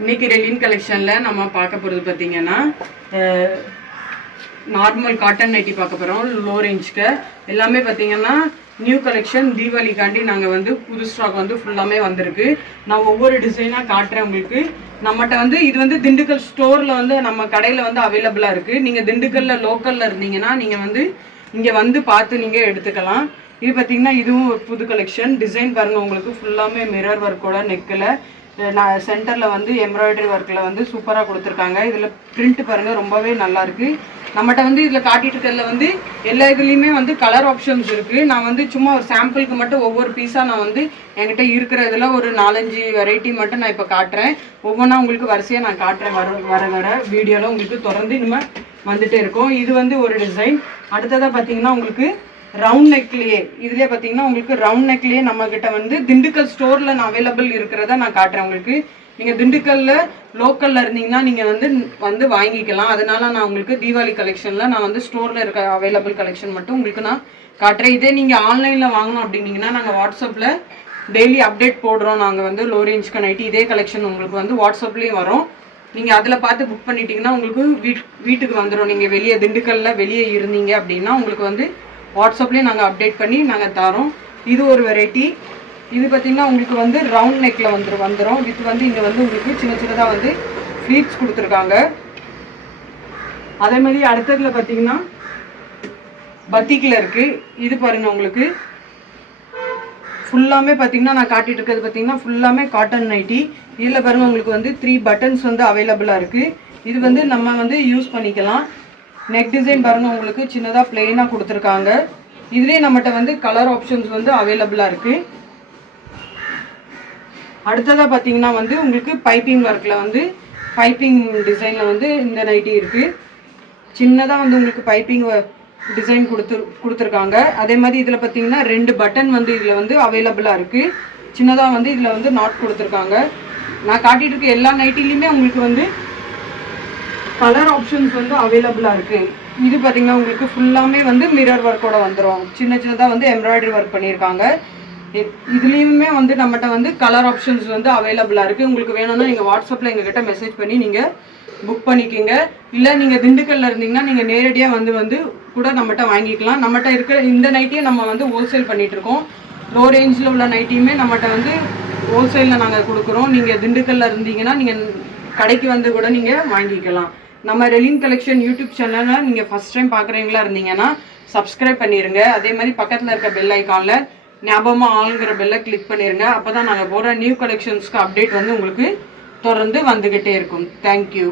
இன்னைக்கு ரெலின் கலெக்ஷன்ல நம்ம பார்க்க போறது பாத்தீங்கன்னா நார்மல் காட்டன் நைட்டி பார்க்க போறோம். லோ ரேஞ்சுக்கு எல்லாமே பாத்தீங்கன்னா நியூ கலெக்ஷன் தீபாவளிக்காண்டி நாங்கள் வந்து புது ஸ்டாக் வந்து ஃபுல்லாமே வந்திருக்கு. நான் ஒவ்வொரு டிசைனாக காட்டுறேன் உங்களுக்கு. நம்மகிட்ட வந்து இது வந்து திண்டுக்கல் ஸ்டோரில் வந்து நம்ம கடையில் வந்து அவைலபிளாக இருக்குது. நீங்கள் திண்டுக்கல்லில் லோக்கலில் இருந்தீங்கன்னா நீங்கள் வந்து இங்கே வந்து பார்த்து நீங்கள் எடுத்துக்கலாம். இது பார்த்தீங்கன்னா இதுவும் புது கலெக்ஷன். டிசைன் பாருங்கள், உங்களுக்கு ஃபுல்லாமே மிரர் ஒர்க்கோட நெக்கில் நான் சென்டரில் வந்து எம்ப்ராய்டரி ஒர்க்கில் வந்து சூப்பராக கொடுத்துருக்காங்க. இதில் பிரிண்ட் பாருங்கள், ரொம்பவே நல்லாயிருக்கு. நம்மகிட்ட வந்து இதில் காட்டிட்டு இருக்கிறதுல வந்து எல்லா இதுலேயுமே வந்து கலர் ஆப்ஷன்ஸ் இருக்குது. நான் வந்து சும்மா ஒரு சாம்பிளுக்கு மட்டும் ஒவ்வொரு பீஸாக நான் வந்து என்கிட்ட இருக்கிறதுல ஒரு 4-5 வெரைட்டி மட்டும் நான் இப்போ காட்டுறேன். ஒவ்வொன்றா உங்களுக்கு வரிசையாக நான் காட்டுறேன். வர வீடியோவில் உங்களுக்கு தொடர்ந்து இனிமேல் வந்துகிட்டே இருக்கும். இது வந்து ஒரு டிசைன். அடுத்ததாக பார்த்தீங்கன்னா உங்களுக்கு ரவுண்ட் நெக்லேயே இதுலேயே பார்த்தீங்கன்னா உங்களுக்கு ரவுண்ட் நெக்லேயே நம்மக்கிட்ட வந்து திண்டுக்கல் ஸ்டோரில் நான் அவைலபிள் இருக்கிறத நான் காட்டுறேன் உங்களுக்கு. நீங்கள் திண்டுக்கல்லில் லோக்கலில் இருந்தீங்கன்னா நீங்கள் வந்து வாங்கிக்கலாம். அதனால நான் உங்களுக்கு தீபாவளி கலெக்ஷனில் நான் வந்து ஸ்டோரில் இருக்க அவைலபிள் கலெக்ஷன் மட்டும் உங்களுக்கு நான் காட்டுறேன். இதே நீங்கள் ஆன்லைனில் வாங்கணும் அப்படின்னீங்கன்னா நாங்கள் வாட்ஸ்அப்பில் டெய்லி அப்டேட் போடுறோம். நாங்கள் வந்து லோ ரேஞ்சுக்கு நைட்டி இதே கலெக்ஷன் உங்களுக்கு வந்து வாட்ஸ்அப்லேயும் வரும். நீங்கள் அதில் பார்த்து புக் பண்ணிட்டீங்கன்னா உங்களுக்கு வீட்டுக்கு வந்துடும். நீங்கள் திண்டுக்கல்லில் வெளியே இருந்தீங்க அப்படின்னா உங்களுக்கு வந்து வாட்ஸ்அப்லேயே நாங்கள் அப்டேட் பண்ணி நாங்கள் தரோம். இது ஒரு வெரைட்டி. இது பார்த்திங்கன்னா உங்களுக்கு வந்து ரவுண்ட் நெக்கில் வந்துடும். இது வந்து இங்கே வந்து உங்களுக்கு சின்ன சின்னதாக வந்து ஃப்ளீட்ஸ் கொடுத்துருக்காங்க. அதே மாதிரி அடுத்ததில் பார்த்திங்கன்னா பத்திக்கில் இருக்குது. இது பாருங்கள், உங்களுக்கு ஃபுல்லாமே பார்த்திங்கன்னா நான் காட்டிகிட்டு இருக்கிறது பார்த்திங்கன்னா ஃபுல்லாமே காட்டன் நைட்டி. இதில் பாருங்கள், உங்களுக்கு வந்து 3 பட்டன்ஸ் வந்து அவைலபிளாக இருக்குது. இது வந்து நம்ம வந்து யூஸ் பண்ணிக்கலாம். நெக் டிசைன் பாருங்கள், உங்களுக்கு சின்னதாக பிளெயினாக கொடுத்துருக்காங்க. இதுலேயே நம்மகிட்ட வந்து கலர் ஆப்ஷன்ஸ் வந்து அவைலபிளாக இருக்குது. அடுத்ததாக பார்த்தீங்கன்னா வந்து உங்களுக்கு பைப்பிங் ஒர்க்கில் வந்து பைப்பிங் டிசைனில் வந்து இந்த நைட்டி இருக்குது. சின்னதாக வந்து உங்களுக்கு பைப்பிங் டிசைன் கொடுத்துருக்காங்க. அதே மாதிரி இதில் பார்த்தீங்கன்னா 2 பட்டன் வந்து இதில் வந்து அவைலபிளாக இருக்குது. சின்னதாக வந்து இதில் வந்து நாட் கொடுத்துருக்காங்க. நான் காட்டிகிட்டு இருக்க எல்லா நைட்டிலையுமே உங்களுக்கு வந்து கலர் ஆப்ஷன்ஸ் வந்து அவைலபிளாக இருக்குது. இது பார்த்திங்கன்னா உங்களுக்கு ஃபுல்லாமே வந்து மிரர் ஒர்க்கோட வந்துடும். சின்னதாக வந்து எம்ப்ராய்டரி ஒர்க் பண்ணியிருக்காங்க. இதுலேயுமே வந்து நம்மகிட்ட வந்து கலர் ஆப்ஷன்ஸ் வந்து அவைலபிளாக இருக்குது. உங்களுக்கு வேணும்னா நீங்கள் வாட்ஸ்அப்பில் எங்ககிட்ட மெசேஜ் பண்ணி நீங்கள் புக் பண்ணிக்கிங்க. இல்லை நீங்கள் திண்டுக்கல்லில் இருந்தீங்கன்னா நீங்கள் நேரடியாக வந்து கூட நம்மகிட்ட வாங்கிக்கலாம். நம்மகிட்ட இருக்கிற இந்த நைட்டியை நம்ம வந்து ஹோல்சேல் பண்ணிகிட்ருக்கோம். லோ ரேஞ்சில் உள்ள நைட்டியுமே நம்மகிட்ட வந்து ஹோல்சேலில் நாங்கள் கொடுக்குறோம். நீங்கள் திண்டுக்கல்லில் இருந்தீங்கன்னா நீங்கள் கடைக்கு வந்து கூட நீங்கள் வாங்கிக்கலாம். நம்ம ரெலின் கலெக்ஷன் யூடியூப் சேனலில் நீங்கள் ஃபஸ்ட் டைம் பார்க்குறீங்களா இருந்தீங்கன்னா சப்ஸ்கிரைப் பண்ணிடுங்க. அதே மாதிரி பக்கத்தில் இருக்க பெல் ஐக்கானில் ஞாபகமாக ஆளுங்கிற பெல்லை கிளிக் பண்ணிடுங்க. அப்போ தான் நாங்கள் போகிற நியூ கலெக்ஷன்ஸ்க்கு அப்டேட் வந்து உங்களுக்கு தொடர்ந்து வந்துக்கிட்டே இருக்கும். தேங்க்யூ.